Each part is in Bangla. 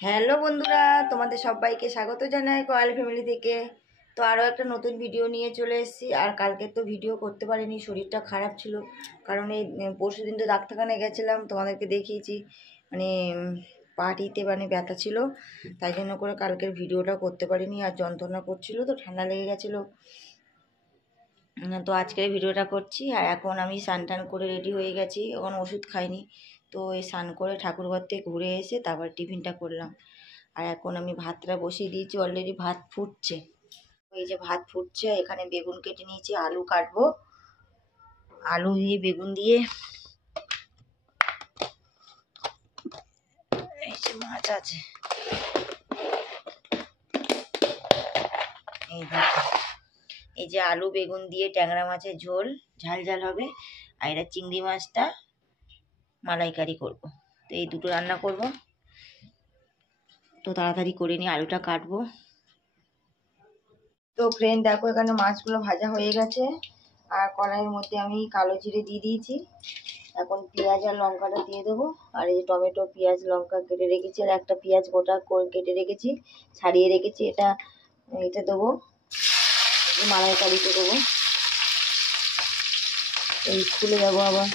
হ্যালো বন্ধুরা, তোমাদের সবাইকে স্বাগত জানাই কয়াল ফ্যামিলি থেকে। তো আরও একটা নতুন ভিডিও নিয়ে চলে এসেছি। আর কালকে তো ভিডিও করতে পারিনি, শরীরটা খারাপ ছিল। কারণ এই পরশু দিন তো ডাক্তারখানায় গেছিলাম, তোমাদেরকে দেখিয়েছি। মানে পাটিতে মানে ব্যথা ছিল, তাই জন্য করে কালকের ভিডিওটা করতে পারিনি। আর যন্ত্রণা করছিল, তো ঠান্ডা লেগে গেছিলো। তো আজকের ভিডিওটা করছি। আর এখন আমি স্নান টান করে রেডি হয়ে গেছি, এখন ওষুধ খাইনি। তো এই স্নান করে ঠাকুরঘর থেকে ঘুরে এসে তারপর টিফিনটা করলাম। আর এখন আমি ভাতটা বসিয়ে দিয়েছি, অলরেডি ভাত ফুটছে। এই যে ভাত ফুটছে, এখানে বেগুন কেটে নিয়েছি, আলু কাটবো। আলু দিয়ে বেগুন দিয়ে, এই যে মাছ আছে, এই দেখো, এই যে আলু বেগুন দিয়ে ট্যাংরা মাছের ঝোল, ঝাল ঝাল হবে। আর এটা চিংড়ি মাছটা মালাইকারি করব। তো এই দুটো রান্না করব। তো তাড়াতাড়ি করে নিয়ে আলুটা কাটবো। তো ফ্রেন্ড দেখো, এখানে মাছগুলো ভাজা হয়ে গেছে। আর কড়াইয়ের মধ্যে আমি কালো জিরে দিয়ে দিয়েছি। এখন পেঁয়াজ আর লঙ্কাটা দিয়ে দেবো। আর এই টমেটো পেঁয়াজ লঙ্কা কেটে রেখেছি, আর একটা পেঁয়াজ গোটা কেটে রেখেছি, ছাড়িয়ে রেখেছি। এটা এটা দেবো, মালাইকারিতে দেবো। এই স্কুলে যাবো আবার।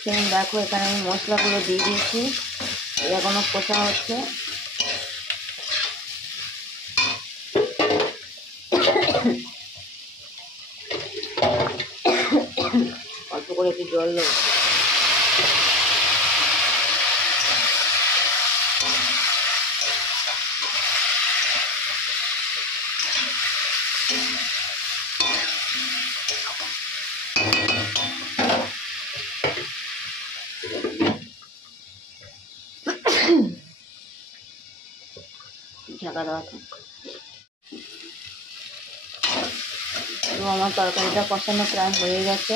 ফ্রেন্ড দেখো, এখানে আমি মশলাগুলো দিয়ে দিয়েছি, এখনো কষা হচ্ছে। অল্প করে একটু জল দেবো। ঢাকা দেওয়া থাক। তো আমার তরকারিটা কষানো প্রায় হয়ে গেছে।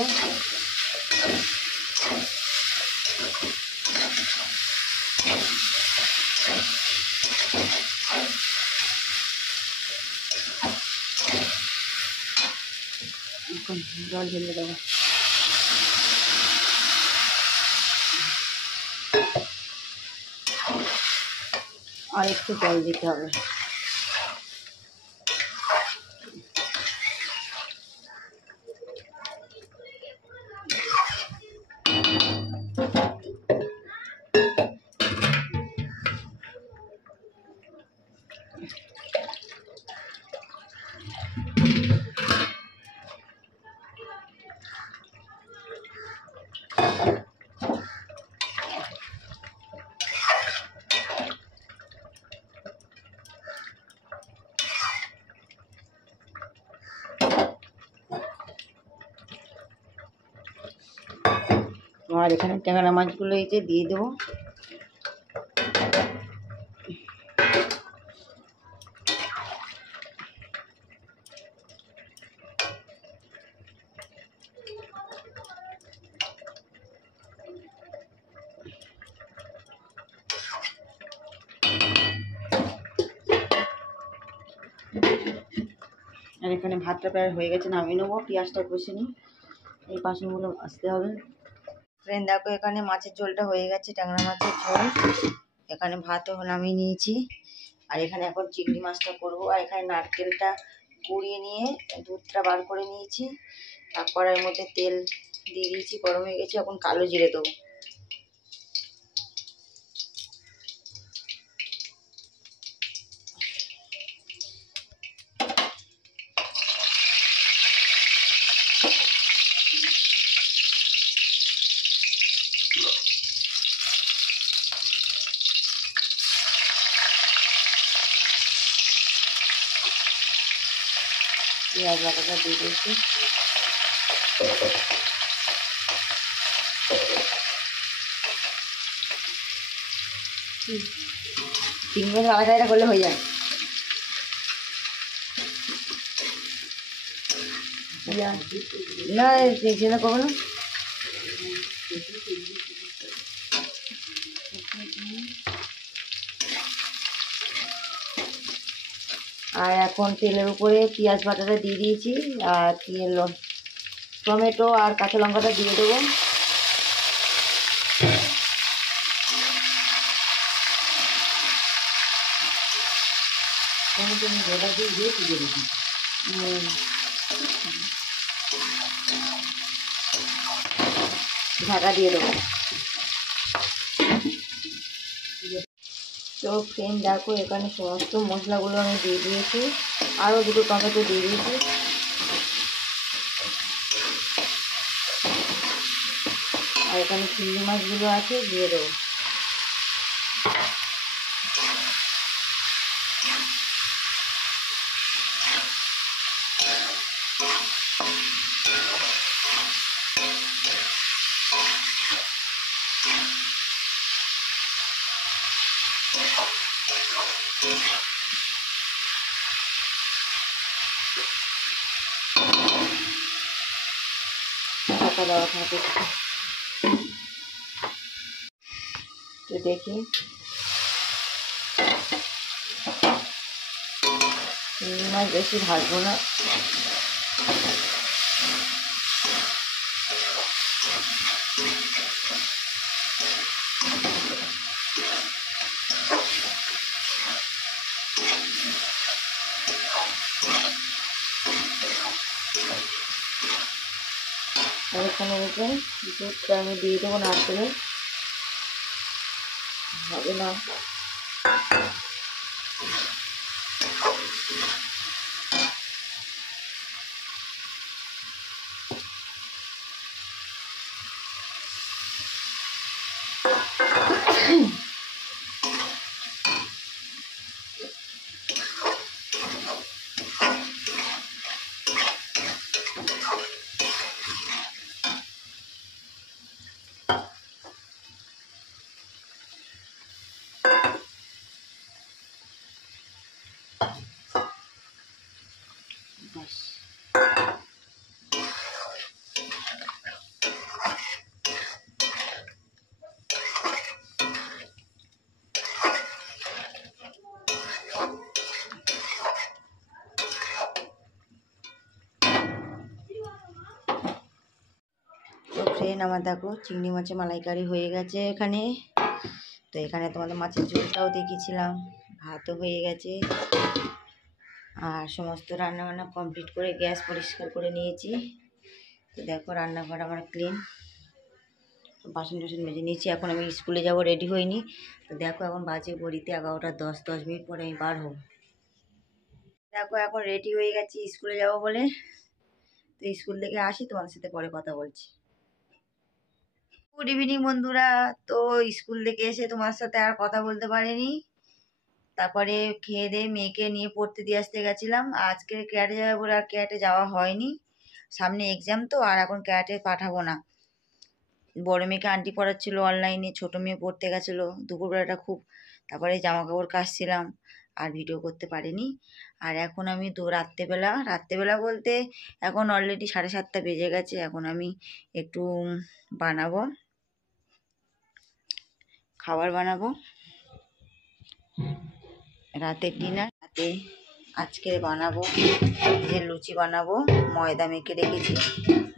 এখন জল ঢেলে দেবো। আর একটু জল দিতে হবে। আর এখানে ট্যাংরা মাছগুলো এই যে দিয়ে দেবো। আর এখানে ভাতটা প্রায় হয়ে গেছে, নামিয়ে নেবো। পেঁয়াজটা কষে নিই, এই বাসনগুলো আসতে হবে। ফ্রেন্ড দেখো, এখানে মাছের ঝোলটা হয়ে গেছে, ট্যাংরা মাছের ঝোল। এখানে ভাতও নামিয়ে নিয়েছি। আর এখানে এখন চিংড়ি মাছটা করবো। আর এখানে নারকেলটা কুড়িয়ে নিয়ে দুধটা বার করে নিয়েছি। আর কড়াইয়ের মধ্যে তেল দিয়ে দিয়েছি, গরম হয়ে গেছে। এখন কালো জিরে দেবো। পেঁয়াজ বাটাটা দিয়ে দিয়েছি। চিংড়ি মাছ আলাদা করলে হয়ে যায়। না সেটা করবো না। আর এখন তেলের উপরে পেঁয়াজ বাটাটা দিয়ে দিয়েছি, আর টমেটো আর কাঁচা লঙ্কাটা দিয়ে দেবো। ঢাকা দিয়ে দেবো। তো ফ্রেন্ড দেখো এখানে সমস্ত মশলাগুলো আমি দিয়ে দিয়েছি, আরও দুটো টমেটো দিয়ে দিয়েছি। আর এখানে চিংড়ি মাছগুলো আছে, দিয়ে দেবো। ঢাকা দেওয়া থাকে। তো দেখি চিংড়ি মাছ বেশি ভাজবো না। এখানে দেখে দুধটা আমি দিয়ে দেবো নারকেলে, হবে না। তো ফ্রেন্ড আমার দেখো চিংড়ি মাছের মালাইকারি হয়ে গেছে এখানে। তো এখানে তোমাদের মাছের ঝোলটাও দেখিয়েছিলাম, ভাতও হয়ে গেছে। আর সমস্ত রান্নাবান্না কমপ্লিট করে গ্যাস পরিষ্কার করে নিয়েছি। তো দেখো রান্নাঘর আমার ক্লিন, বাসন টাসন মেজে নিয়েছি। এখন আমি স্কুলে যাব, রেডি হইনি। তো দেখো এখন বাজে ঘড়িতে 11টা 10, 10 মিনিট পরে আমি বার হব। দেখো এখন রেডি হয়ে গেছি স্কুলে যাব বলে। তো স্কুল থেকে আসি, তোমাদের সাথে পরে কথা বলছি। গুড ইভিনিং বন্ধুরা। তো স্কুল থেকে এসে তোমার সাথে আর কথা বলতে পারিনি। তারপরে খেয়ে দিয়ে মেয়েকে নিয়ে পড়তে দিয়ে আসতে গেছিলাম। আজকে ক্যাটে যাবে বলে আর ক্যাটে যাওয়া হয়নি, সামনে এক্সাম তো। আর এখন ক্যাটে পাঠাবো না। বড় মেয়েকে আন্টি পড়াচ্ছিল অনলাইনে, ছোট মেয়ে পড়তে গেছিলো দুপুরবেলাটা খুব। তারপরে জামা কাপড় কাচছিলাম, আর ভিডিও করতে পারিনি। আর এখন আমি রাত্রেবেলা বলতে এখন অলরেডি 7:30 বেজে গেছে। এখন আমি একটু বানাবো, খাবার বানাবো, রাতের ডিনার। রাতে আজকে বানাবো যে লুচি বানাবো, ময়দা মেখে রেখেছি,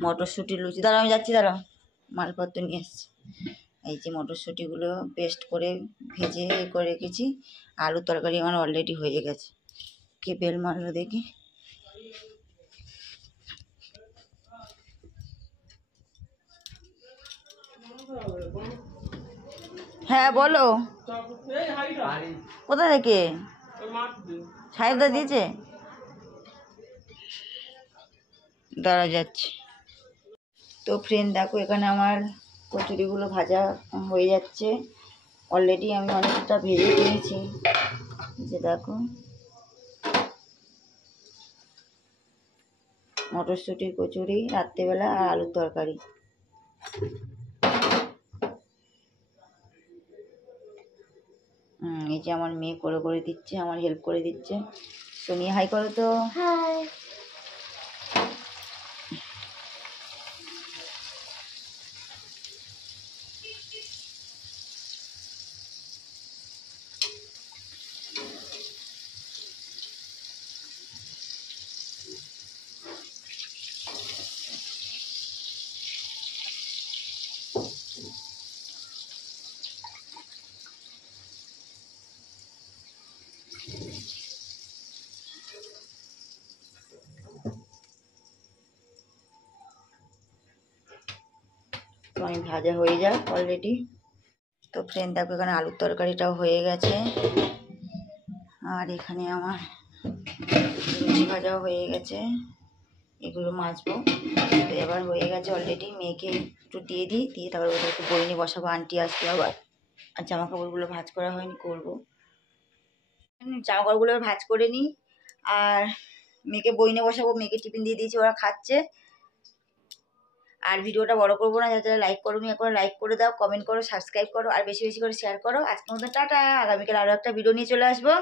মটরশুঁটির লুচি। দাঁড়াও আমি যাচ্ছি, দাঁড়াও মালপত্র নিয়ে এসছি। এই যে মটরশুঁটিগুলো পেস্ট করে ভেজে করে রেখেছি। আলু তরকারি আমার অলরেডি হয়ে গেছে। কে বেল মারলো দেখি। হ্যাঁ বলো, কোথা থেকে? সাহেবদা দিয়েছে, দাঁড়া যাচ্ছে। তো ফ্রেন্ড দেখো এখানে আমার কচুরিগুলো ভাজা হয়ে যাচ্ছে অলরেডি। আমি অনেকটা ভেজে নিয়েছি, যে দেখো। মটরশুঁটির কচুরি রাত্রেবেলা, আর আলুর তরকারি। এই যে আমার মেয়ে করে করে দিচ্ছে, আমার হেল্প করে দিচ্ছে। সোনিয়া হাই করো তো। হাই। তো আমি ভাজা হয়ে যাক অলরেডি। তো ফ্রেন্ড দেখো এখানে আলুর তরকারিটাও হয়ে গেছে, আর এখানে আমার লুচি ভাজাও হয়ে গেছে, এগুলো মাজবো। তো এবার হয়ে গেছে অলরেডি, মেয়েকে একটু দিয়ে দিই, দিয়ে তারপর ওদের একটু বই নিয়ে বসাবো, আন্টি আসবে আবার। আর জামা কাপড়গুলো ভাঁজ করা হয়নি, করবো। জামা কাপড়গুলো ভাঁজ করে নিই, আর মেয়েকে বই নিয়ে বসাবো, মেয়েকে টিফিন দিয়ে দিয়েছি, ওরা খাচ্ছে। আর ভিডিওটা বড় করবো না, যারা লাইক করোনি এখন লাইক করে দাও, কমেন্ট করো, সাবস্ক্রাইব করো, আর বেশি বেশি করে শেয়ার করো। আজকের মতো টাটা, আগামীকাল আরও একটা ভিডিও নিয়ে চলে আসবো।